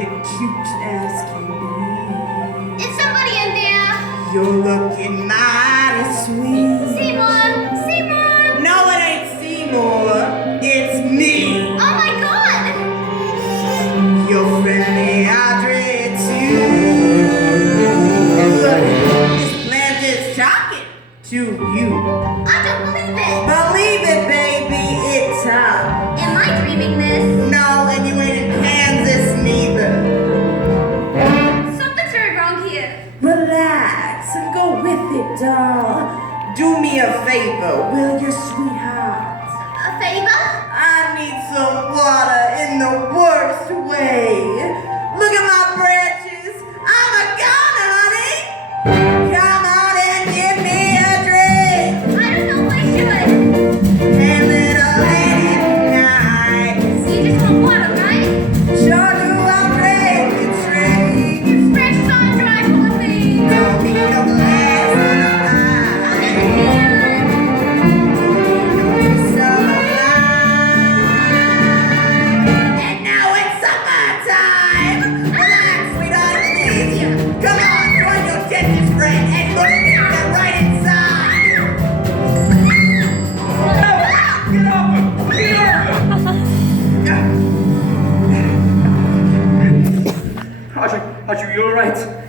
looking cute as can be. Is somebody in there? You're looking mighty sweet. Seymour! Seymour! No, it ain't Seymour. It's me. Oh my god! Your friendly Audrey too. This plant is talking to you. I don't believe it! Believe it, baby. It's time. Am I dreaming this? No, and you ain't in Kansas neither. Something's very wrong here. Relax and go with it, doll. Do me a favor, will you, sweetheart? A favor? I need some water in the worst way. Look at my branches. I'm a goner, honey. Come on and give me a drink. I don't know if I should. Hey, little lady, nice. You just want water, right? Sure do I break the tree. Branches on dry full of things. Don't need no glass in the I'll eye. never hear. And now it's summertime. Relax, sweetheart, it's easier. Come on, join your dentist friend and look at right inside. Get off him! Get off him! Audrey, you alright?